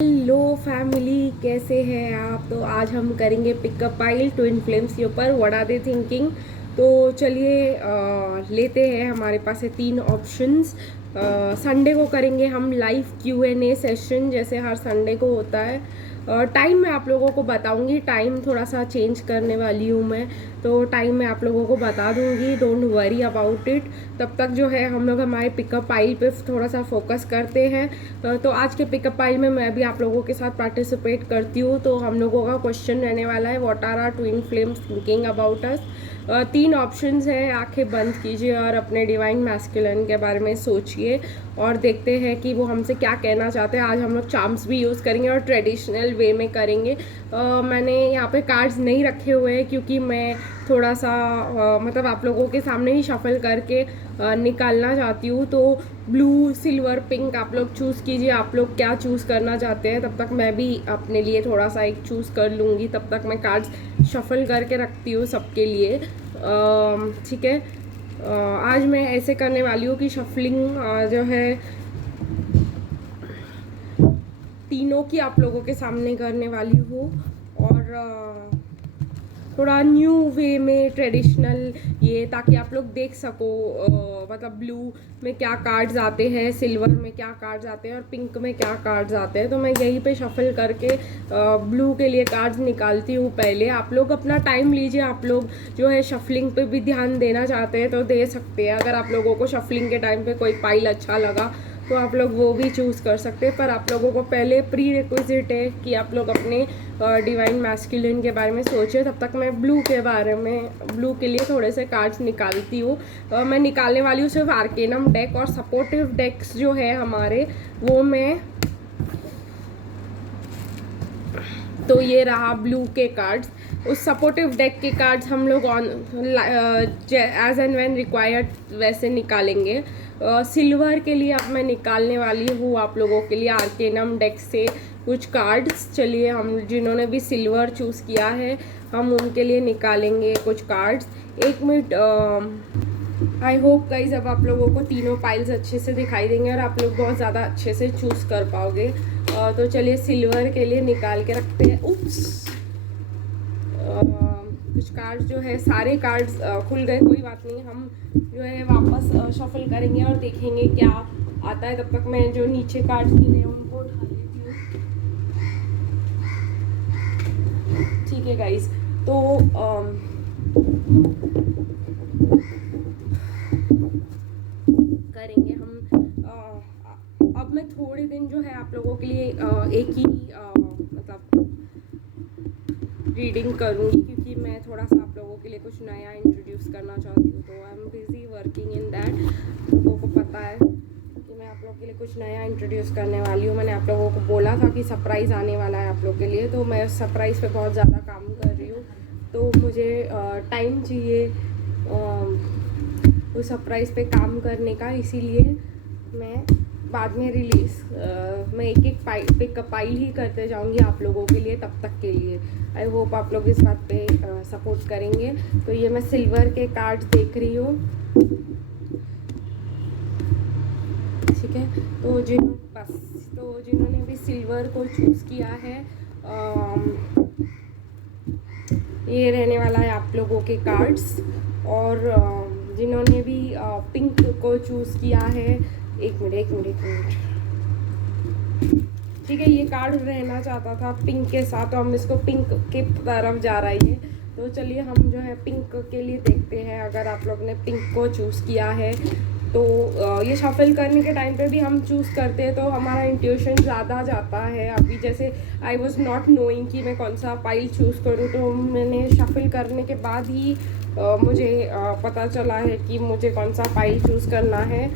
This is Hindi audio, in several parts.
हेलो फैमिली, कैसे हैं आप। तो आज हम करेंगे पिकअप पाइल ट्विन फ्लेम्स के ऊपर व्हाट आर दे थिंकिंग। तो चलिए लेते हैं। हमारे पास है 3 ऑप्शंस। संडे को करेंगे हम लाइव Q&A सेशन, जैसे हर संडे को होता है। टाइम मैं आप लोगों को बताऊंगी, टाइम थोड़ा सा चेंज करने वाली हूँ मैं, तो टाइम मैं आप लोगों को बता दूंगी, डोंट वरी अबाउट इट। तब तक जो है हम लोग हमारे पिकअप पाइल पे थोड़ा सा फोकस करते हैं। तो आज के पिकअप पाइल में मैं भी आप लोगों के साथ पार्टिसिपेट करती हूँ। तो हम लोगों का क्वेश्चन रहने वाला है, what are are twin flames thinking about us. 3 options है, आंखें बंद कीजिए और अपने डिवाइन मैस्कुलिन के बारे में सोचिए और देखते हैं कि वो हमसे क्या कहना चाहते हैं। आज हम लोग चार्म्स भी यूज़ करेंगे और ट्रेडिशनल वे में करेंगे। मैंने यहाँ पे कार्ड्स नहीं रखे हुए हैं क्योंकि मैं थोड़ा सा मतलब आप लोगों के सामने ही शफल करके निकालना चाहती हूँ। तो ब्लू, सिल्वर, पिंक आप लोग चूज़ कीजिए, आप लोग क्या चूज़ करना चाहते हैं। तब तक मैं भी अपने लिए थोड़ा सा एक चूज़ कर लूँगी, तब तक मैं कार्ड्स शफल करके रखती हूँ सबके लिए। ठीक है। आज मैं ऐसे करने वाली हूँ कि शफलिंग जो है तीनों की आप लोगों के सामने करने वाली हूँ और थोड़ा न्यू वे में, ट्रेडिशनल ये, ताकि आप लोग देख सको मतलब ब्लू में क्या कार्ड्स आते हैं, सिल्वर में क्या कार्ड्स आते हैं और पिंक में क्या कार्ड्स आते हैं। तो मैं यहीं पे शफल करके ब्लू के लिए कार्ड्स निकालती हूँ। पहले आप लोग अपना टाइम लीजिए, आप लोग जो है शफलिंग पे भी ध्यान देना चाहते हैं तो दे सकते हैं। अगर आप लोगों को शफलिंग के टाइम पे कोई पाइल अच्छा लगा तो आप लोग वो भी चूज़ कर सकते हैं, पर आप लोगों को पहले प्री रिक्विजिट है कि आप लोग अपने डिवाइन मैस्कुलिन के बारे में सोचिए। तब तक मैं ब्लू के बारे में, ब्लू के लिए थोड़े से कार्ड्स निकालती हूँ। मैं निकालने वाली हूँ सिर्फ आर्केनम डेक और सपोर्टिव डेक्स जो है हमारे, वो मैं, तो ये रहा ब्लू के कार्ड्स। उस सपोर्टिव डेक के कार्ड्स हम लोग on as and when required वैसे निकालेंगे। सिल्वर के लिए अब मैं निकालने वाली हूँ आप लोगों के लिए आर्केनम डेक से कुछ कार्ड्स। चलिए, हम जिन्होंने भी सिल्वर चूज़ किया है हम उनके लिए निकालेंगे कुछ cards. 1 minute. I hope guys अब आप लोगों को तीनों पाइल्स अच्छे से दिखाई देंगे और आप लोग बहुत ज़्यादा अच्छे से चूज़ कर पाओगे। तो चलिए सिल्वर के लिए निकाल के रखते हैं। उप्स, कुछ कार्ड्स जो है, सारे कार्ड्स खुल गए, कोई बात नहीं, हम जो है वापस शफल करेंगे और देखेंगे क्या आता है। तब तक मैं जो नीचे कार्ड्स गिने हैं उनको उठा लेती हूँ। ठीक है गाइज, तो करेंगे हम। अब मैं थोड़े दिन जो है आप लोगों के लिए एक ही मतलब रीडिंग करूँगी क्योंकि मैं थोड़ा सा आप लोगों के लिए कुछ नया इंट्रोड्यूस करना चाहती हूँ। तो I am busy working in that. लोगों को पता है कि मैं आप लोगों के लिए कुछ नया इंट्रोड्यूस करने वाली हूँ। मैंने आप लोगों को बोला था कि सरप्राइज़ आने वाला है आप लोग के लिए, तो मैं उस सरप्राइज़ पे बहुत ज़्यादा काम कर रही हूँ। तो मुझे टाइम चाहिए उस सरप्राइज़ पे काम करने का, इसीलिए मैं बाद में मैं एक एक पिकअप पाइल ही करते जाऊंगी आप लोगों के लिए तब तक के लिए। आई होप आप लोग इस बात पे सपोर्ट करेंगे। तो ये मैं सिल्वर के कार्ड्स देख रही हूँ। ठीक है, तो जिन्होंने भी सिल्वर को चूज़ किया है, ये रहने वाला है आप लोगों के कार्ड्स। और जिन्होंने भी पिंक को चूज़ किया है, एक मिनट। ठीक है, ये कार्ड रहना चाहता था पिंक के साथ, तो हम इसको पिंक के तरफ जा रही है। तो चलिए हम जो है पिंक के लिए देखते हैं। अगर आप लोग ने पिंक को चूज़ किया है तो ये शफल करने के टाइम पे भी हम चूज़ करते हैं तो हमारा इंट्यूशन ज़्यादा जाता है। अभी जैसे आई वॉज नॉट नोइंग कि मैं कौन सा पाइल चूज़ करूँ, तो मैंने शफल करने के बाद ही मुझे पता चला है कि मुझे कौन सा पाइल चूज़ करना है।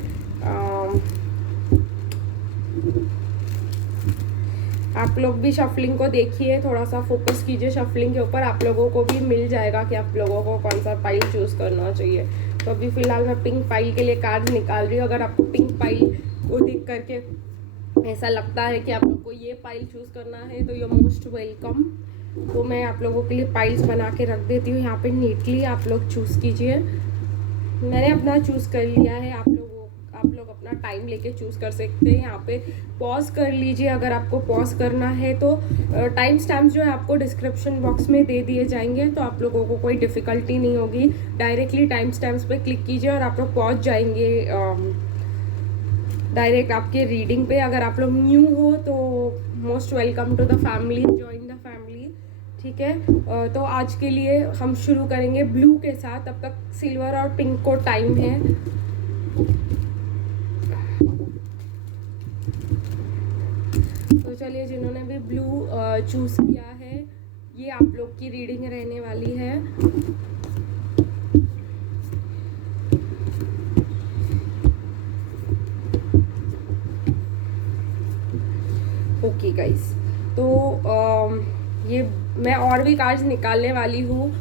आप लोग भी शफलिंग को देखिए, थोड़ा सा फोकस कीजिए शफलिंग के ऊपर, आप लोगों को भी मिल जाएगा कि आप लोगों को कौन सा पाइल चूज़ करना चाहिए। तो अभी फ़िलहाल मैं पिंक पाइल के लिए कार्ड निकाल रही हूँ। अगर आपको पिंक पाइल को देख करके ऐसा लगता है कि आप लोग को ये पाइल चूज़ करना है तो यू मोस्ट वेलकम। तो मैं आप लोगों के लिए पाइल्स बना के रख देती हूँ यहाँ पे नीटली, आप लोग चूज़ कीजिए। मैंने अपना चूज़ कर लिया है, आप लोग अपना टाइम लेके चूज़ कर सकते हैं। यहाँ पे पॉज कर लीजिए अगर आपको पॉज करना है तो। टाइम स्टैम्प्स जो है आपको डिस्क्रिप्शन बॉक्स में दे दिए जाएंगे, तो आप लोगों को कोई डिफ़िकल्टी नहीं होगी। डायरेक्टली टाइम स्टैम्प्स पे क्लिक कीजिए और आप लोग पहुँच जाएंगे डायरेक्ट आपके रीडिंग पे। अगर आप लोग न्यू हो तो most welcome to the family, join the family, ठीक है। तो आज के लिए हम शुरू करेंगे ब्लू के साथ, तब तक सिल्वर और पिंक को टाइम है। तो चलिए, जिन्होंने भी ब्लू चूज़ किया है, ये आप लोग की रीडिंग रहने वाली है। ओके गाइस, तो ये मैं और भी कार्ड्स निकालने वाली हूँ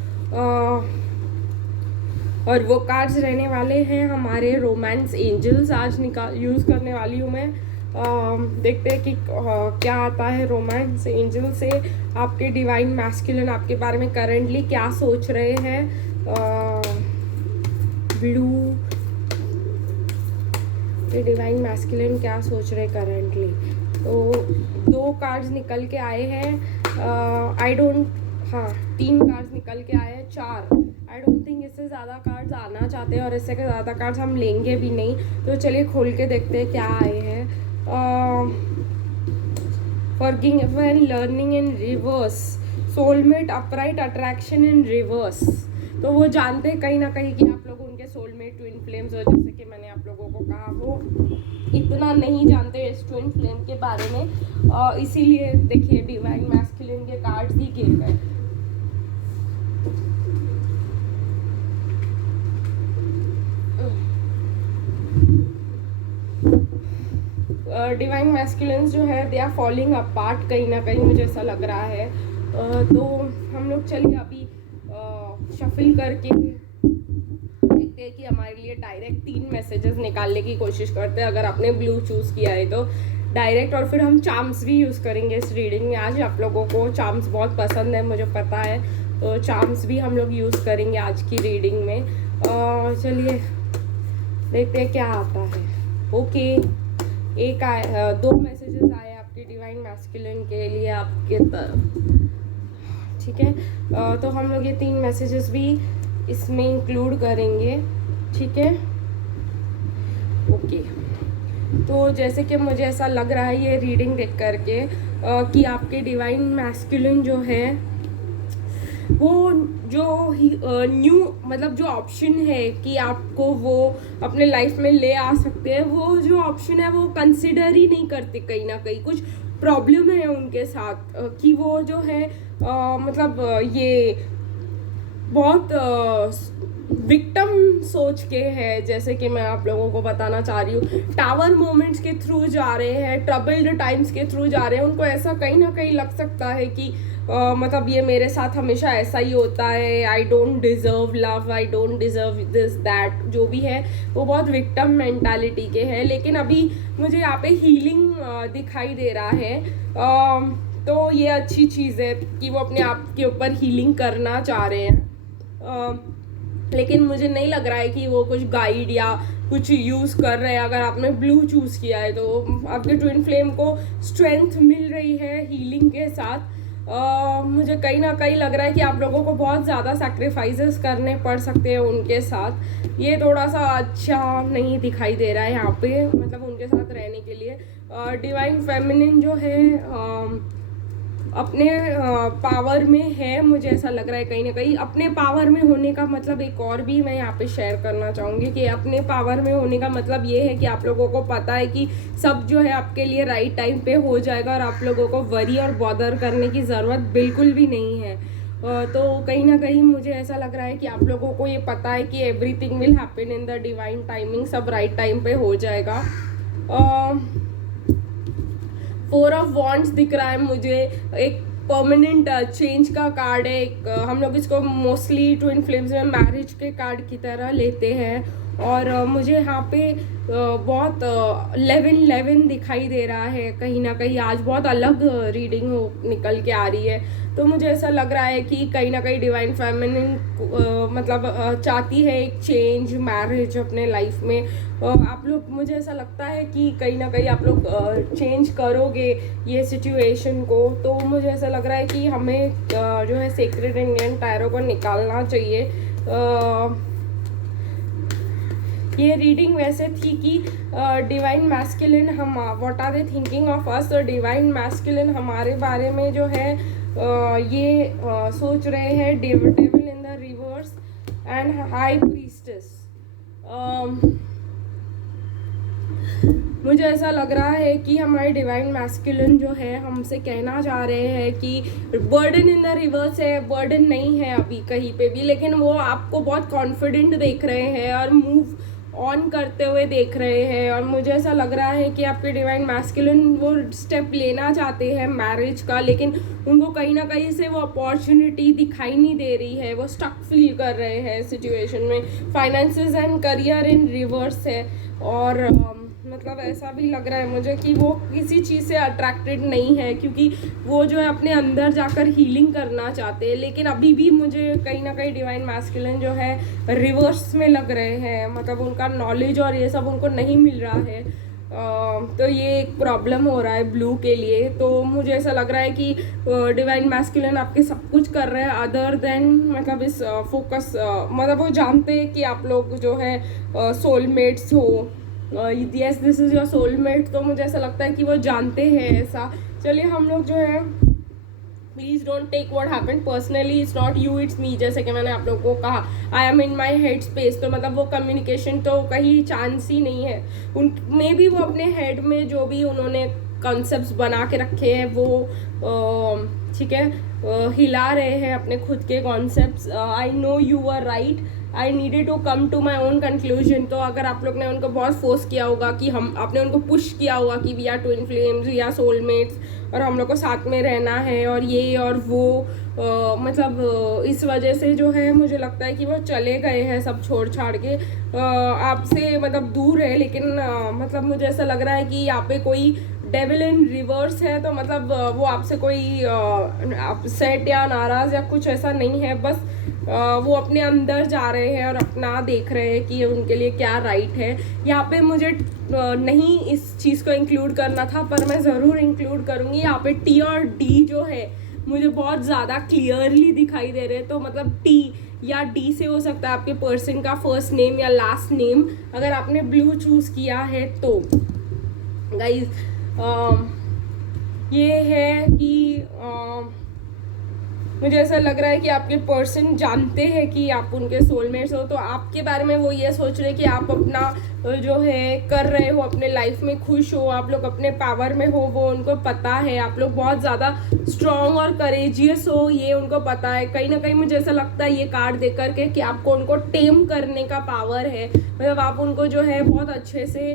और वो कार्ड्स रहने वाले हैं हमारे रोमांस एंजल्स। आज यूज़ करने वाली हूँ मैं। देखते हैं कि क्या आता है रोमांस एंजल से। आपके डिवाइन मैस्कुलिन आपके बारे में करंटली क्या सोच रहे हैं। ब्लू ये डिवाइन मैस्कुलिन क्या सोच रहे करंटली। तो 2 कार्ड्स निकल के आए हैं। हाँ 3 कार्ड्स निकल के आए हैं, 4। आई डोंट थिंक इससे ज़्यादा कार्ड्स आना चाहते हैं और इससे के ज़्यादा कार्ड्स हम लेंगे भी नहीं। तो चलिए खोल के देखते हैं क्या आए हैं। Forgiving and learning in reverse, soulmate, upright, attraction in reverse. तो वो जानते हैं कहीं ना कहीं कि आप लोग उनके सोलमेट ट्विन फ्लेम्स हो। जैसे कि मैंने आप लोगों को कहा, वो इतना नहीं जानते इस ट्विन फ्लेम के बारे में, इसीलिए देखिए डिवाइन मैस्कुलिन के कार्ड्स ही गिर गए। डिवाइन मैस्कुलिन जो है दे आर फॉलिंग अपार्ट, कहीं ना कहीं मुझे ऐसा लग रहा है। तो हम लोग चलिए अभी शफल करके देखते हैं कि हमारे लिए डायरेक्ट 3 मैसेजेस निकालने की कोशिश करते हैं। अगर आपने ब्लू चूज़ किया है तो डायरेक्ट, और फिर हम चार्म्स भी यूज़ करेंगे इस रीडिंग में। आज आप लोगों को चार्म्स बहुत पसंद है, मुझे पता है, तो चार्म्स भी हम लोग यूज़ करेंगे आज की रीडिंग में। चलिए देखते हैं क्या आता है। ओके, 2 मैसेजेस आए आपके डिवाइन मैस्कुलिन के लिए आपके तरफ, ठीक है। तो हम लोग ये 3 मैसेजेस भी इसमें इंक्लूड करेंगे, ठीक है। ओके, तो जैसे कि मुझे ऐसा लग रहा है ये रीडिंग देख करके कि आपके डिवाइन मैस्कुलिन जो है वो जो न्यू मतलब जो ऑप्शन है कि आपको वो अपने लाइफ में ले आ सकते हैं, वो जो ऑप्शन है वो कंसिडर ही नहीं करते। कहीं ना कहीं कुछ प्रॉब्लम है उनके साथ कि वो जो है मतलब ये बहुत विक्टिम सोच के है। जैसे कि मैं आप लोगों को बताना चाह रही हूँ, टावर मोमेंट्स के थ्रू जा रहे हैं, ट्रबल्ड टाइम्स के थ्रू जा रहे हैं। उनको ऐसा कहीं ना कहीं लग सकता है कि मतलब ये मेरे साथ हमेशा ऐसा ही होता है, I don't deserve love, I don't deserve this that, जो भी है वो बहुत विक्टिम मेंटालिटी के है। लेकिन अभी मुझे यहाँ पे हीलिंग दिखाई दे रहा है, तो ये अच्छी चीज़ है कि वो अपने आप के ऊपर हीलिंग करना चाह रहे हैं। लेकिन मुझे नहीं लग रहा है कि वो कुछ गाइड या कुछ यूज़ कर रहे हैं। अगर आपने ब्लू चूज़ किया है तो आपके ट्विन फ्लेम को स्ट्रेंथ मिल रही है हीलिंग के साथ। मुझे कहीं ना कहीं लग रहा है कि आप लोगों को बहुत ज़्यादा सैक्रिफाइसेस करने पड़ सकते हैं उनके साथ। ये थोड़ा सा अच्छा नहीं दिखाई दे रहा है यहाँ पे, मतलब उनके साथ रहने के लिए। डिवाइन फेमिनिन जो है अपने पावर में है, मुझे ऐसा लग रहा है कहीं ना कहीं। अपने पावर में होने का मतलब एक और भी मैं यहाँ पे शेयर करना चाहूँगी कि अपने पावर में होने का मतलब ये है कि आप लोगों को पता है कि सब जो है आपके लिए राइट टाइम पे हो जाएगा और आप लोगों को वरी और बॉदर करने की ज़रूरत बिल्कुल भी नहीं है। तो कहीं ना कहीं मुझे ऐसा लग रहा है कि आप लोगों को ये पता है कि everything will happen in the divine timing, सब राइट टाइम पे हो जाएगा। 4 ऑफ वॉन्ड्स दिख रहा है मुझे, एक परमानेंट चेंज का कार्ड है। हम लोग इसको मोस्टली ट्विन फ्लेम्स में मैरिज के कार्ड की तरह लेते हैं। और मुझे यहाँ पे बहुत 11-11 दिखाई दे रहा है कहीं ना कहीं। आज बहुत अलग रीडिंग हो निकल के आ रही है, तो मुझे ऐसा लग रहा है कि कहीं ना कहीं डिवाइन फेमिनिन मतलब चाहती है एक चेंज, मैरिज अपने लाइफ में। आप लोग, मुझे ऐसा लगता है कि कहीं ना कहीं आप लोग चेंज करोगे ये सिचुएशन को। तो मुझे ऐसा लग रहा है कि हमें जो है सेक्रेड इंडियन टैरो को निकालना चाहिए। ये रीडिंग वैसे थी कि डिवाइन मैस्कुलिन हम what are they thinking of us. तो डिवाइन मैस्कुलिन हमारे बारे में जो है ये सोच रहे हैं devil in the reverse and high priestess. मुझे ऐसा लग रहा है कि हमारे डिवाइन मैस्कुलिन जो है हमसे कहना चाह रहे हैं कि बर्डन इन द रिवर्स है, बर्डन नहीं है अभी कहीं पे भी, लेकिन वो आपको बहुत कॉन्फिडेंट देख रहे हैं और मूव ऑन करते हुए देख रहे हैं। और मुझे ऐसा लग रहा है कि आपके डिवाइन मैस्कुलिन वो स्टेप लेना चाहते हैं मैरिज का, लेकिन उनको कहीं ना कहीं से वो अपॉर्चुनिटी दिखाई नहीं दे रही है, वो स्टक फील कर रहे हैं सिचुएशन में। Finances and career in reverse है, और मतलब ऐसा भी लग रहा है मुझे कि वो किसी चीज़ से अट्रैक्टेड नहीं है, क्योंकि वो जो है अपने अंदर जाकर हीलिंग करना चाहते हैं। लेकिन अभी भी मुझे कहीं ना कहीं डिवाइन मैस्कुलिन जो है रिवर्स में लग रहे हैं, मतलब उनका नॉलेज और ये सब उनको नहीं मिल रहा है। तो ये एक प्रॉब्लम हो रहा है ब्लू के लिए। तो मुझे ऐसा लग रहा है कि डिवाइन मैस्कुलिन आपके सब कुछ कर रहे हैं अदर देन मतलब इस फोकस, मतलब वो जानते हैं कि आप लोग जो है सोलमेट्स हो। Yes, this is your soulmate. तो मुझे ऐसा लगता है कि वो जानते हैं ऐसा। चलिए हम लोग जो है, please don't take what happened personally, it's not you it's me. जैसे कि मैंने आप लोगों को कहा, I am in my head space. तो मतलब वो कम्युनिकेशन तो कहीं चांस ही नहीं है। उन मे बी वो अपने हेड में जो भी उन्होंने कॉन्सेप्ट्स बना के रखे हैं वो ठीक है हिला रहे हैं अपने खुद के concepts. I know you are right, I needed to come to my own conclusion. तो अगर आप लोग ने उनको बहुत फोर्स किया होगा कि हम, आपने उनको पुश किया होगा कि we are twin flames, we are soulmates और हम लोग को साथ में रहना है और ये और वो, मतलब इस वजह से जो है मुझे लगता है कि वो चले गए हैं सब छोड़ छाड़ के आपसे, मतलब दूर है। लेकिन मतलब मुझे ऐसा लग रहा है कि यहाँ पे कोई डेविल इन रिवर्स है, तो मतलब वो आपसे कोई अपसेट या नाराज़ या कुछ ऐसा नहीं है। बस वो अपने अंदर जा रहे हैं और अपना देख रहे हैं कि उनके लिए क्या राइट है। यहाँ पे मुझे नहीं इस चीज़ को इंक्लूड करना था, पर मैं ज़रूर इंक्लूड करूँगी। यहाँ पे टी और डी जो है मुझे बहुत ज़्यादा क्लियरली दिखाई दे रहे हैं। तो मतलब टी या डी से हो सकता है आपके पर्सन का फर्स्ट नेम या लास्ट नेम, अगर आपने ब्लू चूज़ किया है तो। गाइज ये है कि मुझे ऐसा लग रहा है कि आपके पर्सन जानते हैं कि आप उनके सोलमेट्स हो। तो आपके बारे में वो ये सोच रहे हैं कि आप अपना जो है कर रहे हो, अपने लाइफ में खुश हो, आप लोग अपने पावर में हो, वो उनको पता है। आप लोग बहुत ज़्यादा स्ट्रॉन्ग और करेजियस हो, ये उनको पता है। कहीं ना कहीं मुझे ऐसा लगता है ये कार्ड देख करके कि आपको उनको टेम करने का पावर है। मतलब आप उनको जो है बहुत अच्छे से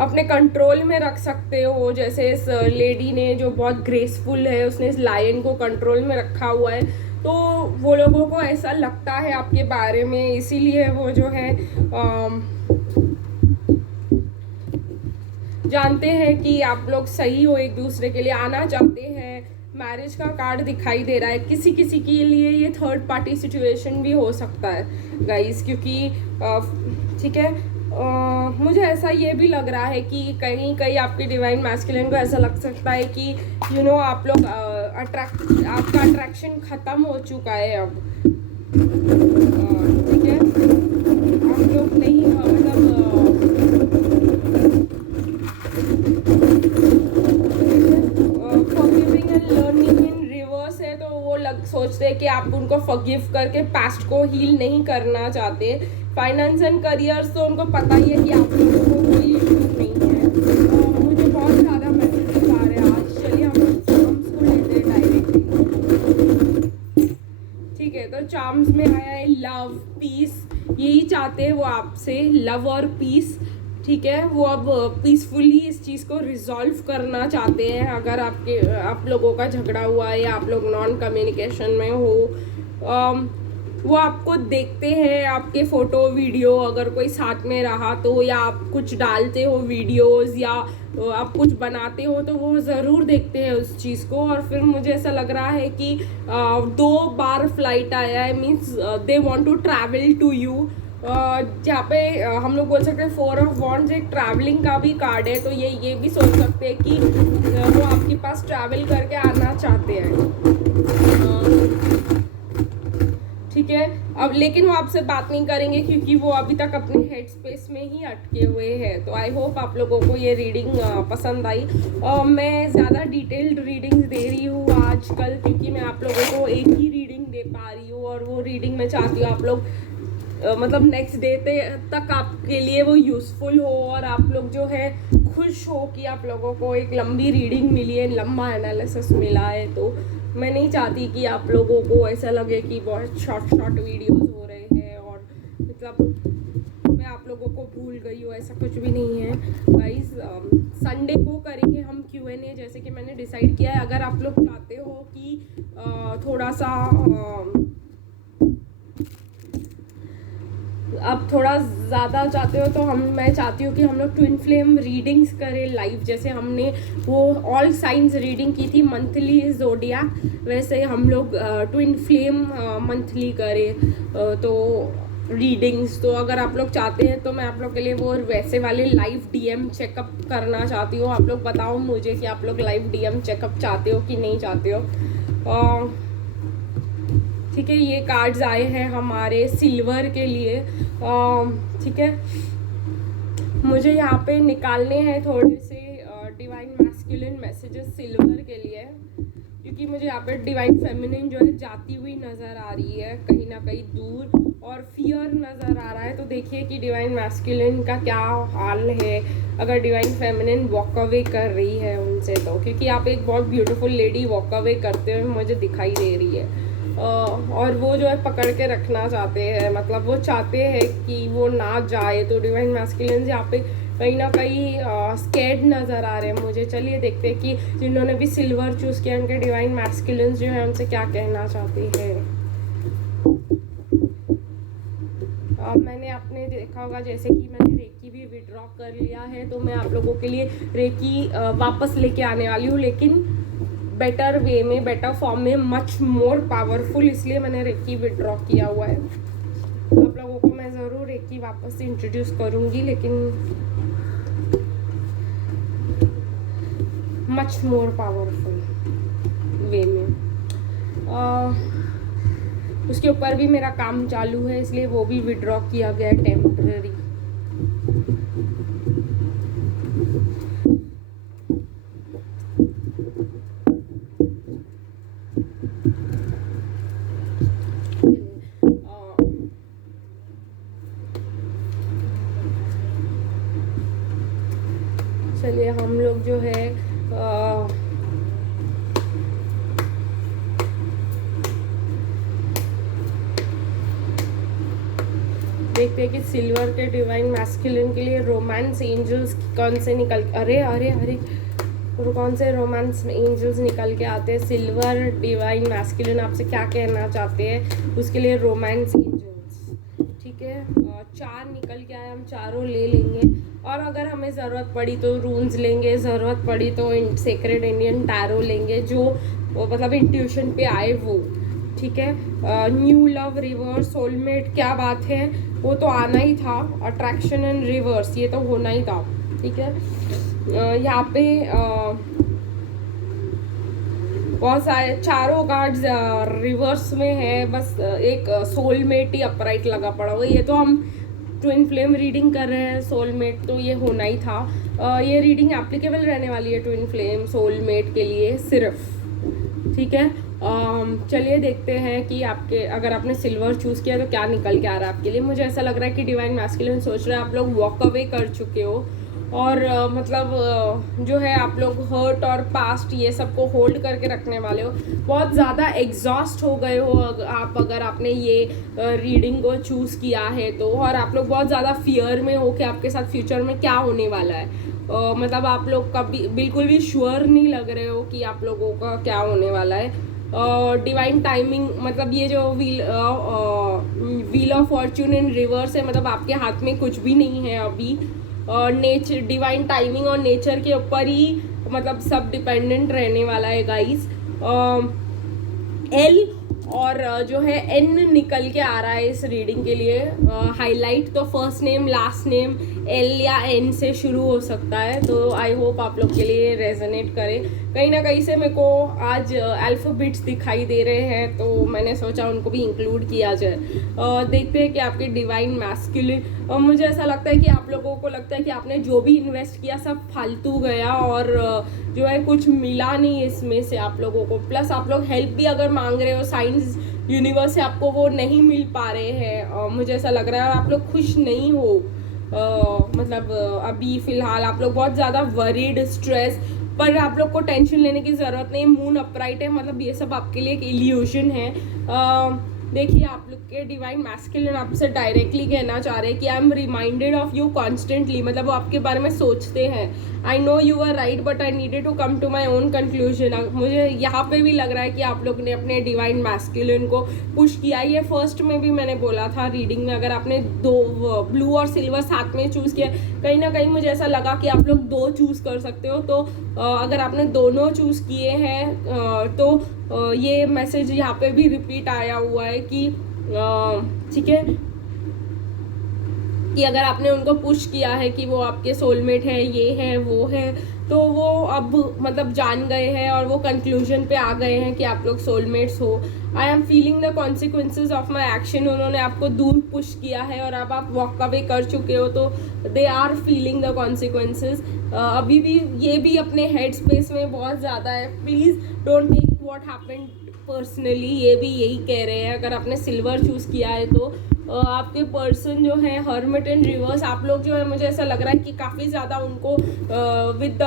अपने कंट्रोल में रख सकते हो। जैसे इस लेडी ने जो बहुत ग्रेसफुल है, उसने इस लायन को कंट्रोल में रखा हुआ है। तो वो लोगों को ऐसा लगता है आपके बारे में, इसीलिए वो जो है जानते हैं कि आप लोग सही हो, एक दूसरे के लिए आना चाहते हैं। मैरिज का कार्ड दिखाई दे रहा है। किसी किसी के लिए ये थर्ड पार्टी सिचुएशन भी हो सकता है गाइस, क्योंकि ठीक है मुझे ऐसा ये भी लग रहा है कि कहीं कहीं आपके डिवाइन मैस्कुलिन को ऐसा लग सकता है कि आप लोग आपका अट्रैक्शन ख़त्म हो चुका है अब। ठीक है, आप लोग नहीं forgiving and learning in reverse है। तो वो सोचते हैं कि आप उनको फॉरगिव करके पास्ट को हील नहीं करना चाहते। फाइनेंस एंड करियर्स तो उनको पता ही है कि आप लोगों को कोई इशू नहीं है। मुझे बहुत ज़्यादा मैसेजेस आ रहे हैं आज। चलिए हम लोग चार्म्स को लेते हैं डायरेक्टली। ठीक है, तो चार्म्स में आया है लव, पीस। यही चाहते हैं वो आपसे, लव और पीस। ठीक है, वो अब पीसफुली इस चीज़ को रिजॉल्व करना चाहते हैं। अगर आप लोगों का झगड़ा हुआ है या आप लोग नॉन कम्युनिकेशन में हो, वो आपको देखते हैं, आपके फ़ोटो वीडियो अगर कोई साथ में रहा तो, या आप कुछ डालते हो वीडियोस, या आप कुछ बनाते हो तो वो ज़रूर देखते हैं उस चीज़ को। और फिर मुझे ऐसा लग रहा है कि 2 बार फ्लाइट आया है, means they want to travel to you. जहाँ पे हम लोग बोल सकते हैं 4 ऑफ वॉन्ड्स एक ट्रैवलिंग का भी कार्ड है, तो ये भी सोच सकते हैं कि वो आपके पास ट्रैवल करके आना चाहते हैं। ठीक है, अब लेकिन वो आपसे बात नहीं करेंगे क्योंकि वो अभी तक अपने हेड स्पेस में ही अटके हुए हैं। तो आई होप आप लोगों को ये रीडिंग पसंद आई। मैं ज़्यादा डिटेल्ड रीडिंग्स दे रही हूँ आजकल, क्योंकि मैं आप लोगों को एक ही रीडिंग दे पा रही हूँ, और वो रीडिंग मैं चाहती हूँ आप लोग मतलब नेक्स्ट डे तक आपके लिए वो यूज़फुल हो, और आप लोग जो है खुश हो कि आप लोगों को एक लंबी रीडिंग मिली है, लंबा एनालिसिस मिला है। तो मैं नहीं चाहती कि आप लोगों को ऐसा लगे कि बहुत शॉर्ट वीडियोस हो रहे हैं और मतलब मैं आप लोगों को भूल गई हूँ, ऐसा कुछ भी नहीं है गाइस। संडे को करेंगे हम Q&A, जैसे कि मैंने डिसाइड किया है। अगर आप लोग चाहते हो कि थोड़ा सा अब थोड़ा ज़्यादा चाहते हो तो मैं चाहती हूँ कि हम लोग ट्विन फ्लेम रीडिंग्स करें लाइव, जैसे हमने वो ऑल साइंस रीडिंग की थी मंथली ज़ोडिएक, वैसे हम लोग ट्विन फ्लेम मंथली करें तो रीडिंग्स। तो अगर आप लोग चाहते हैं तो मैं आप लोग के लिए वो वैसे वाले लाइव DM चेकअप करना चाहती हूँ। आप लोग बताओ मुझे कि आप लोग लाइव DM चेकअप चाहते हो कि नहीं चाहते हो। ठीक है, ये कार्ड्स आए हैं हमारे सिल्वर के लिए। ठीक है, मुझे यहाँ पे निकालने हैं थोड़े से डिवाइन मैस्कुलिन मैसेजेस सिल्वर के लिए, क्योंकि मुझे यहाँ पे डिवाइन फेमिनिन जो है जाती हुई नज़र आ रही है कहीं ना कहीं दूर, और फियर नज़र आ रहा है। तो देखिए कि डिवाइन मैस्कुलिन का क्या हाल है अगर डिवाइन फेमिनिन वॉक अवे कर रही है उनसे, तो क्योंकि आप एक बहुत ब्यूटीफुल लेडी वॉक अवे करते हुए मुझे दिखाई दे रही है। और वो जो है पकड़ के रखना चाहते हैं, मतलब वो चाहते हैं कि वो ना जाए। तो डिवाइन मैस्कुलिन यहाँ पे कहीं ना कहीं स्कैर्ड नज़र आ रहे हैं मुझे। चलिए देखते हैं कि जिन्होंने भी सिल्वर चूज़ किया उनके डिवाइन मैस्कुलिन जो है उनसे क्या कहना चाहती है। मैंने आपने देखा होगा जैसे कि मैंने रेकी भी विड्रॉ कर लिया है, तो मैं आप लोगों के लिए रेकी वापस लेके आने वाली हूँ, लेकिन बेटर वे में, बेटर फॉर्म में, मच मोर पावरफुल, इसलिए मैंने रेकी विड्रॉ किया हुआ है। आप लोगों को मैं ज़रूर रेकी वापस इंट्रोड्यूस करूँगी, लेकिन मच मोर पावरफुल वे में। उसके ऊपर भी मेरा काम चालू है, इसलिए वो भी विड्रॉ किया गया है टेम्पररी। चलिए हम लोग जो है देखते हैं कि सिल्वर के डिवाइन मैस्कुलिन के लिए रोमांस एंजल्स कौन से निकल, अरे अरे अरे कौन से रोमांस एंजल्स निकल के आते हैं। सिल्वर डिवाइन मैस्कुलिन आपसे क्या कहना चाहते हैं, उसके लिए रोमांस एंजल्स। ठीक है, 4 निकल के आए, हम चारों ले लेंगे, और अगर हमें ज़रूरत पड़ी तो रून्स लेंगे, ज़रूरत पड़ी तो सेक्रेड इंडियन टैरो लेंगे, जो मतलब इंट्यूशन पे आए वो। ठीक है, न्यू लव रिवर्स सोलमेट, क्या बात है, वो तो आना ही था। अट्रैक्शन एंड रिवर्स, ये तो होना ही था। ठीक है, यहाँ पे बहुत सारे चारों कार्ड्स रिवर्स में है, बस एक सोलमेट ही अपराइट लगा पड़ा हुआ। ये तो हम ट्विन फ्लेम रीडिंग कर रहे हैं, सोलमेट तो ये होना ही था। ये रीडिंग एप्लीकेबल रहने वाली है ट्विन फ्लेम सोलमेट के लिए सिर्फ। ठीक है, चलिए देखते हैं कि आपके, अगर आपने सिल्वर चूज़ किया तो क्या निकल के आ रहा है आपके लिए। मुझे ऐसा लग रहा है कि डिवाइन मैस्कुलिन सोच रहे हैं आप लोग वॉक अवे कर चुके हो, और मतलब जो है आप लोग हर्ट और पास्ट ये सबको होल्ड करके रखने वाले हो। बहुत ज़्यादा एग्जॉस्ट हो गए हो आप, अगर आपने ये रीडिंग को चूज़ किया है तो, और आप लोग बहुत ज़्यादा फियर में हो कि आपके साथ फ्यूचर में क्या होने वाला है। मतलब आप लोग कभी बिल्कुल भी श्योर नहीं लग रहे हो कि आप लोगों का क्या होने वाला है। डिवाइन टाइमिंग मतलब ये जो wheel of Fortune in reverse है, मतलब आपके हाथ में कुछ भी नहीं है अभी। नेचर, डिवाइन टाइमिंग और नेचर के ऊपर ही मतलब सब डिपेंडेंट रहने वाला है गाइस। एल और जो है एन निकल के आ रहा है इस रीडिंग के लिए। हाईलाइट तो first name last name L या एन से शुरू हो सकता है, तो आई होप आप लोग के लिए रेजोनेट करे। कहीं ना कहीं से मेरे को आज अल्फ़ाबेट्स दिखाई दे रहे हैं, तो मैंने सोचा उनको भी इंक्लूड किया जाए। देखते हैं कि आपके डिवाइन मैस्कुलिन, मुझे ऐसा लगता है कि आप लोगों को लगता है कि आपने जो भी इन्वेस्ट किया सब फालतू गया और जो है कुछ मिला नहीं इसमें से आप लोगों को। प्लस आप लोग हेल्प भी अगर मांग रहे हो साइंस यूनिवर्स से, आपको वो नहीं मिल पा रहे हैं। मुझे ऐसा लग रहा है आप लोग खुश नहीं हो। मतलब अभी फिलहाल आप लोग बहुत ज़्यादा वरीड, स्ट्रेस, पर आप लोग को टेंशन लेने की ज़रूरत नहीं। मून अपराइट है, मतलब ये सब आपके लिए एक इल्यूशन है। देखिए आप लोग के डिवाइन मैस्कुलिन आपसे डायरेक्टली कहना चाह रहे हैं कि I am reminded of you constantly, मतलब वो आपके बारे में सोचते हैं। I know you are right but I needed to come to my own conclusion. मुझे यहाँ पे भी लग रहा है कि आप लोग ने अपने डिवाइन मैस्कुलिन को पुश किया। ये फर्स्ट में भी मैंने बोला था रीडिंग में, अगर आपने दो ब्लू और सिल्वर साथ में चूज़ किया, कहीं ना कहीं मुझे ऐसा लगा कि आप लोग दो चूज़ कर सकते हो। तो अगर आपने दोनों चूज़ किए हैं तो ये मैसेज यहाँ पे भी रिपीट आया हुआ है कि ठीक है, कि अगर आपने उनको पुश किया है कि वो आपके सोलमेट है, ये है वो है, तो वो अब मतलब जान गए हैं और वो कंक्लूजन पे आ गए हैं कि आप लोग सोलमेट्स हो। I am feeling the consequences of my action, उन्होंने आपको दूर पुश किया है और अब आप वॉक अवे कर चुके हो, तो they are feeling the consequences. अभी भी ये भी अपने हेड स्पेस में बहुत ज़्यादा है। Please don't take what happened personally, ये भी यही कह रहे हैं। अगर आपने सिल्वर चूज़ किया है तो आपके पर्सन जो है हर्मिट इन रिवर्स, आप लोग जो है मुझे ऐसा लग रहा है कि काफ़ी ज़्यादा उनको विद द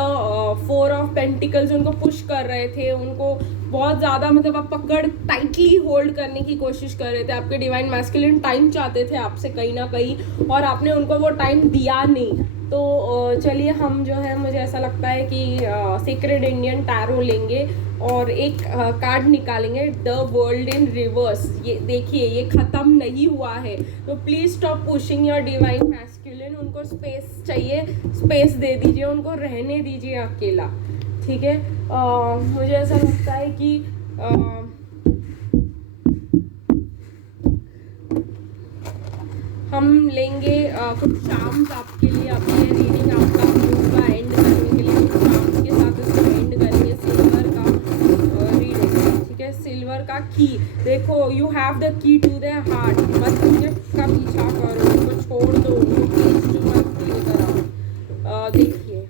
4 ऑफ पेंटिकल्स उनको पुश कर रहे थे, उनको बहुत ज़्यादा मतलब आप पकड़ टाइटली होल्ड करने की कोशिश कर रहे थे। आपके डिवाइन मैस्कुलिन टाइम चाहते थे आपसे कहीं ना कहीं, और आपने उनको वो टाइम दिया नहीं। तो चलिए हम जो है मुझे ऐसा लगता है कि सीक्रेट इंडियन टैरो लेंगे और एक कार्ड निकालेंगे, द वर्ल्ड इन रिवर्स। ये देखिए ये ख़त्म नहीं हुआ है, तो please stop pushing your divine masculine. उनको स्पेस चाहिए, स्पेस दे दीजिए, उनको रहने दीजिए अकेला, ठीक है। मुझे ऐसा लगता है कि हम लेंगे कुछ शाम्स आपके लिए, अपने रीडिंग आपका का एंड करने के लिए कुछ शाम्स के साथ इसको एंड करेंगे। सिल्वर का रीडिंग, ठीक है। सिल्वर का की, देखो you have the key to the heart, मत गिफ्ट का पीछा करो, उनको छोड़ दो, उनको पीस जो मत फील करो। देखिए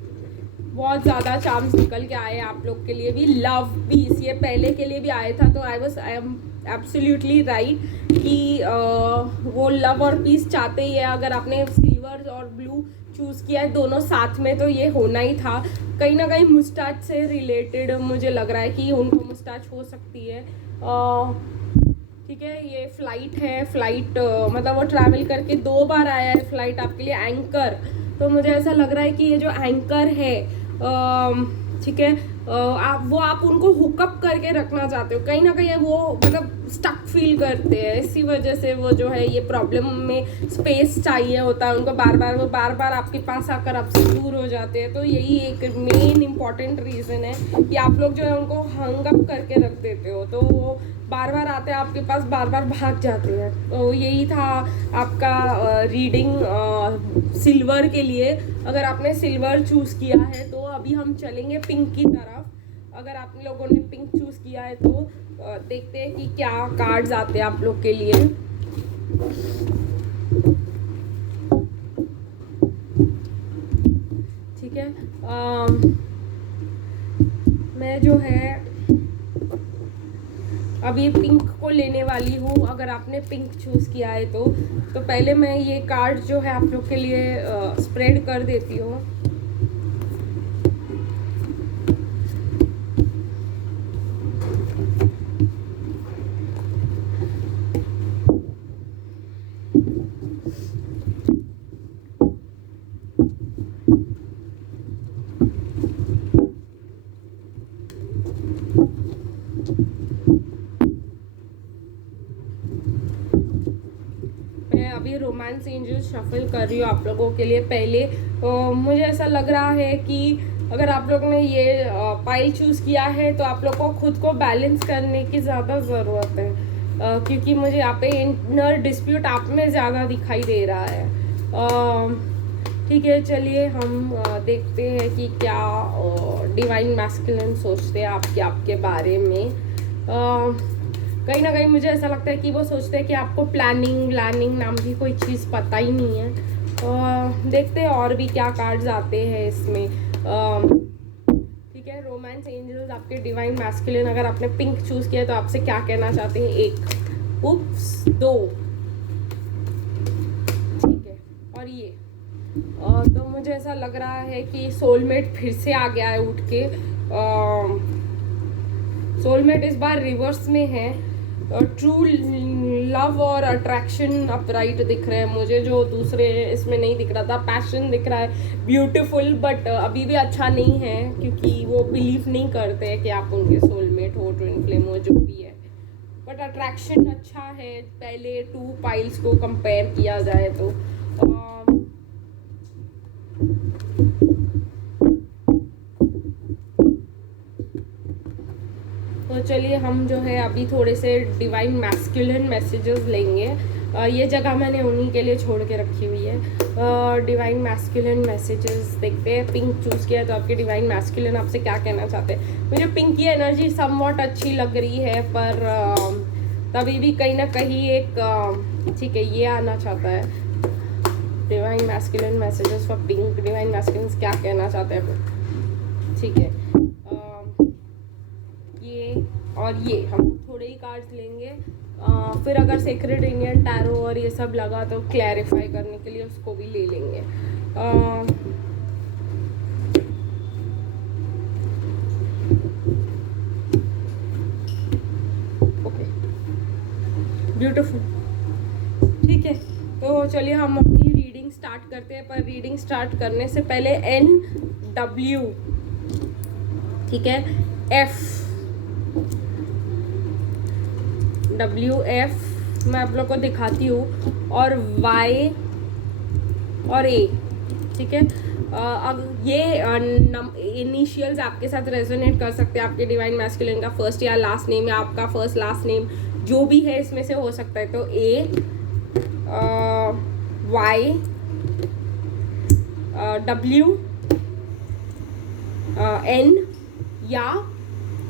बहुत ज़्यादा चार्म्स निकल के आए आप लोग के लिए भी। लव पीस, ये पहले के लिए भी आया था, तो आई एम एब्सोल्युटली राइट कि वो लव और पीस चाहते ही है। अगर आपने सिल्वर और ब्लू चूज़ किया है दोनों साथ में, तो ये होना ही था। कहीं ना कहीं मुस्टाच से रिलेटेड मुझे लग रहा है कि उनको मुस्टाच हो सकती है, ठीक है। ये फ्लाइट है, फ्लाइट मतलब वो ट्रैवल करके 2 बार आया है फ्लाइट आपके लिए। एंकर, तो मुझे ऐसा लग रहा है कि ये जो एंकर है, ठीक है, आप उनको हुकअप करके रखना चाहते हो। कहीं ना कहीं वो मतलब स्टक फील करते हैं, इसी वजह से वो जो है ये प्रॉब्लम में स्पेस चाहिए होता है उनको। वो बार बार आपके पास आकर आपसे दूर हो जाते हैं। तो यही एक मेन इम्पॉर्टेंट रीज़न है कि आप लोग जो है उनको हंग अप करके रख देते हो, तो वो बार बार आते हैं आपके पास, बार बार भाग जाते हैं। तो यही था आपका रीडिंग सिल्वर के लिए। अगर आपने सिल्वर चूज़ किया है तो अभी हम चलेंगे पिंक की तरफ। अगर आप लोगों ने पिंक चूज़ किया है तो देखते हैं कि क्या कार्ड्स आते हैं आप लोग के लिए। ठीक है, मैं जो है अभी पिंक को लेने वाली हूँ। अगर आपने पिंक चूज़ किया है तो पहले मैं ये कार्ड जो है आप लोग के लिए स्प्रेड कर देती हूँ। मैं अभी रोमांस एंजल शफल कर रही हूँ आप लोगों के लिए। पहले मुझे ऐसा लग रहा है कि अगर आप लोग ने ये पाइल चूज़ किया है तो आप लोग को खुद को बैलेंस करने की ज़्यादा ज़रूरत है, क्योंकि मुझे यहाँ पे इनर डिस्प्यूट आप में ज़्यादा दिखाई दे रहा है। ठीक है, चलिए हम देखते हैं कि क्या डिवाइन मैस्कुलिन सोचते हैं आपके बारे में। कहीं ना कहीं मुझे ऐसा लगता है कि वो सोचते हैं कि आपको प्लानिंग नाम की कोई चीज़ पता ही नहीं है। देखते हैं और भी क्या कार्ड्स आते हैं इसमें। ठीक है, रोमांस एंजल्स आपके डिवाइन मैस्कुलिन, अगर आपने पिंक चूज़ किया तो आपसे क्या कहना चाहते हैं? 1, उप्स, 2, ठीक है, और ये तो मुझे ऐसा लग रहा है कि सोलमेट फिर से आ गया है उठ के। सोलमेट इस बार रिवर्स में है। ट्रू लव और अट्रैक्शन अपराइट दिख रहे हैं मुझे, जो दूसरे इसमें नहीं दिख रहा था। पैशन दिख रहा है, ब्यूटीफुल, बट अभी भी अच्छा नहीं है, क्योंकि वो बिलीव नहीं करते हैं कि आप उनके सोलमेट हो, ट्विन फ्लेम हो, जो भी है। बट अट्रैक्शन अच्छा है पहले 2 पाइल्स को कंपेयर किया जाए तो। तो चलिए हम जो है अभी थोड़े से डिवाइन मैस्कुलिन मैसेजेस लेंगे। ये जगह मैंने उन्हीं के लिए छोड़ के रखी हुई है। डिवाइन मैस्कुलिन मैसेजेस देखते हैं। पिंक चूज़ किया तो आपके डिवाइन मैस्कुलिन आपसे क्या कहना चाहते हैं? मुझे पिंक की एनर्जी समवॉट अच्छी लग रही है, पर तभी भी कहीं ना कहीं एक ठीक है ये आना चाहता है। Divine masculine messages for pink, divine masculine क्या कहना चाहते हैं? ठीक है, ये और ये हम थोड़े ही कार्ड्स लेंगे। फिर अगर सेक्रेड इंडियन टैरो और ये सब लगा तो क्लैरिफाई करने के लिए उसको भी ले लेंगे। ओके, ब्यूटीफुल, ठीक है। तो चलिए हम अपनी रीडिंग स्टार्ट करते हैं, पर रीडिंग स्टार्ट करने से पहले NW, ठीक है, WF मैं आप लोग को दिखाती हूँ, और Y और A, ठीक है। अब ये इनिशियल्स आपके साथ रेजोनेट कर सकते हैं। आपके डिवाइन मैस्कुलिन का फर्स्ट या लास्ट नेम या आपका फर्स्ट लास्ट नेम जो भी है इसमें से हो सकता है। तो A, Y, W, N या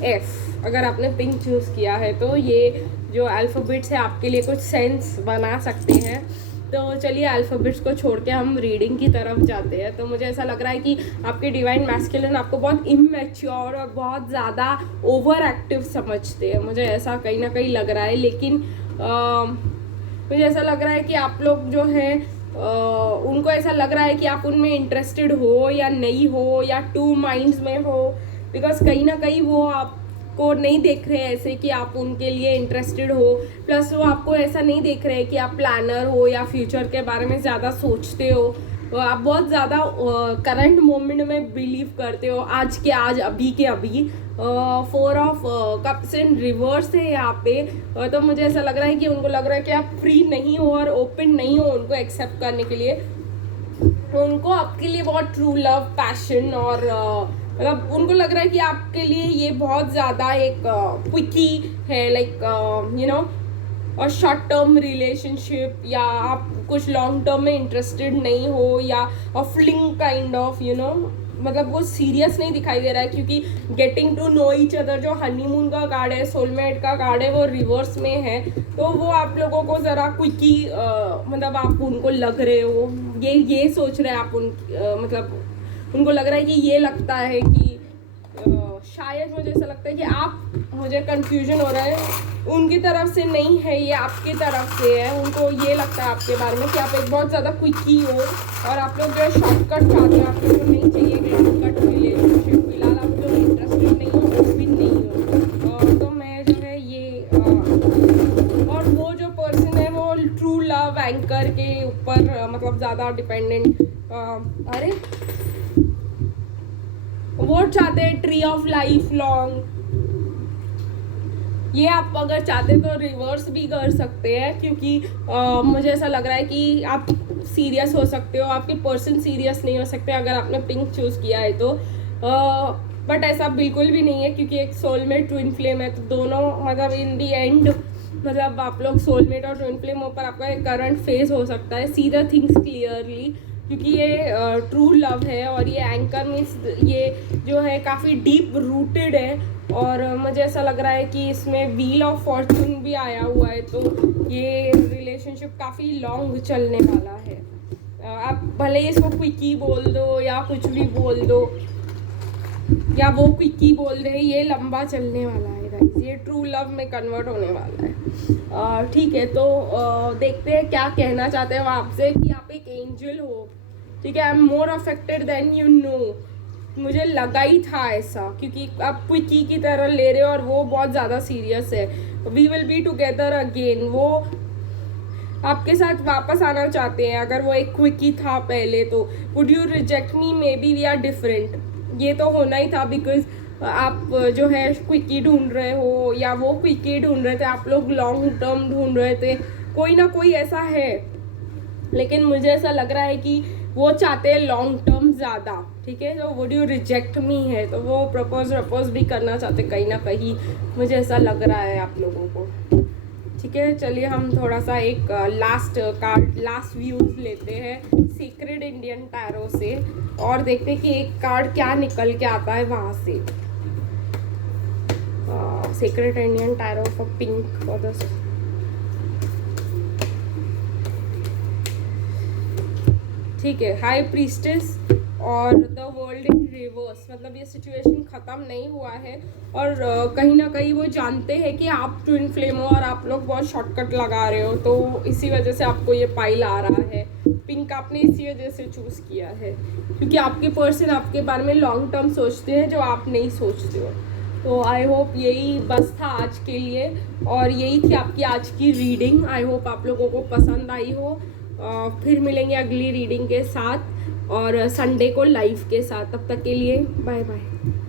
F। अगर आपने पिंक चूज़ किया है तो ये जो अल्फ़ाबेट्स है आपके लिए कुछ सेंस बना सकते हैं। तो चलिए अल्फ़ाबेट्स को छोड़ के हम रीडिंग की तरफ जाते हैं। तो मुझे ऐसा लग रहा है कि आपके डिवाइन मैस्कुलिन आपको बहुत इमैच्योर और बहुत ज़्यादा ओवर एक्टिव समझते हैं, मुझे ऐसा कहीं ना कहीं लग रहा है। लेकिन मुझे ऐसा लग रहा है कि आप लोग जो है उनको ऐसा लग रहा है कि आप उनमें इंटरेस्टेड हो या नहीं हो, या 2 माइंड्स में हो, बिकॉज कहीं ना कहीं वो आपको नहीं देख रहे हैं ऐसे कि आप उनके लिए इंटरेस्टेड हो। प्लस वो आपको ऐसा नहीं देख रहे हैं कि आप प्लानर हो या फ्यूचर के बारे में ज़्यादा सोचते हो। आप बहुत ज़्यादा करंट मोमेंट में बिलीव करते हो, आज के आज, अभी के अभी। 4 ऑफ कप्स इन रिवर्स है यहाँ पे। तो मुझे ऐसा लग रहा है कि उनको लग रहा है कि आप फ्री नहीं हो और ओपन नहीं हो उनको एक्सेप्ट करने के लिए। उनको आपके लिए बहुत ट्रू लव, पैशन और मतलब उनको लग रहा है कि आपके लिए ये बहुत ज़्यादा एक क्विकी है, लाइक यू नो, और शॉर्ट टर्म रिलेशनशिप, या आप कुछ लॉन्ग टर्म में इंटरेस्टेड नहीं हो, या fling kind of, you know, मतलब वो सीरियस नहीं दिखाई दे रहा है। क्योंकि getting to know each other जो हनीमून का कार्ड है, सोलमेट का कार्ड है, वो रिवर्स में है। तो वो आप लोगों को ज़रा क्विकी मतलब आप उनको लग रहे हो, ये सोच रहे हैं आप मतलब उनको लग रहा है कि ये लगता है कि शायद मुझे ऐसा लगता है कि आप, मुझे कंफ्यूजन हो रहा है, उनकी तरफ से नहीं है, ये आपकी तरफ से है। उनको ये लगता है आपके बारे में कि आप एक बहुत ज़्यादा क्विकी हो, और आप लोग जो है शॉर्टकट चाहते हो, आप लोग को नहीं चाहिए शॉर्टकट रिलेशनशिप। फिलहाल आप लोग इंटरेस्टेड नहीं हो, ओपन नहीं हो। तो मैं जो है ये और वो जो पर्सन है वो ट्रू लव एंकर के ऊपर मतलब ज़्यादा डिपेंडेंट, अरे वो चाहते हैं ट्री ऑफ लाइफ लॉन्ग, ये आप अगर चाहते तो रिवर्स भी कर सकते हैं, क्योंकि मुझे ऐसा लग रहा है कि आप सीरियस हो सकते हो, आपके पर्सन सीरियस नहीं हो सकते अगर आपने पिंक चूज़ किया है तो। बट ऐसा बिल्कुल भी नहीं है, क्योंकि एक सोलमेट ट्विन फ्लेम है, तो दोनों मतलब इन दी एंड मतलब आप लोग सोलमेट और ट्विन फ्लेम ऊपर आपका एक करंट फेस हो सकता है। सी द थिंग्स क्लियरली, क्योंकि ये ट्रू लव है और ये एंकर मीन्स ये जो है काफ़ी डीप रूटेड है। और मुझे ऐसा लग रहा है कि इसमें व्हील ऑफ फॉर्चून भी आया हुआ है, तो ये रिलेशनशिप काफ़ी लॉन्ग चलने वाला है। आप भले ही इसको क्विकी बोल दो या कुछ भी बोल दो, या वो क्विकी बोल दे, ये लंबा चलने वाला है गाइस, ये ट्रू लव में कन्वर्ट होने वाला है। ठीक है, तो देखते हैं क्या कहना चाहते हैं वो आपसे, कि आप एक एंजल हो, ठीक है। I am more affected than you know. मुझे लगा ही था ऐसा, क्योंकि आप क्विकी की तरह ले रहे हो और वो बहुत ज़्यादा सीरियस है। We will be together again, वो आपके साथ वापस आना चाहते हैं। अगर वो एक क्विकी था पहले तो would you reject me, maybe we are different, ये तो होना ही था, बिकॉज आप जो है क्विकी ढूंढ रहे हो या वो क्विकी ढूंढ रहे थे, आप लोग लॉन्ग टर्म ढूंढ रहे थे, कोई ना कोई ऐसा है। लेकिन मुझे ऐसा लग रहा है कि वो चाहते हैं लॉन्ग टर्म ज़्यादा, ठीक है। तो वुड यू रिजेक्ट मी है, तो वो प्रपोज भी करना चाहते कहीं ना कहीं, मुझे ऐसा लग रहा है आप लोगों को, ठीक है। चलिए हम थोड़ा सा एक लास्ट व्यूज लेते हैं सीक्रेट इंडियन टैरो से, और देखते हैं कि एक कार्ड क्या निकल के आता है वहाँ से। Secret Indian tarot for pink for the, ठीक है, हाई प्रीस्टेस और द वर्ल्ड इन रिवर्स, मतलब ये सिचुएशन ख़त्म नहीं हुआ है, और कहीं ना कहीं वो जानते हैं कि आप ट्विन फ्लेम हो और आप लोग बहुत शॉर्टकट लगा रहे हो, तो इसी वजह से आपको ये पाइल आ रहा है। पिंक आपने इसी वजह से चूज़ किया है, क्योंकि आपके पर्सन आपके बारे में लॉन्ग टर्म सोचते हैं जो आप नहीं सोचते हो। तो आई होप यही बस था आज के लिए, और यही थी आपकी आज की रीडिंग। आई होप आप लोगों को पसंद आई हो। फिर मिलेंगे अगली रीडिंग के साथ और संडे को लाइव के साथ। तब तक के लिए बाय बाय।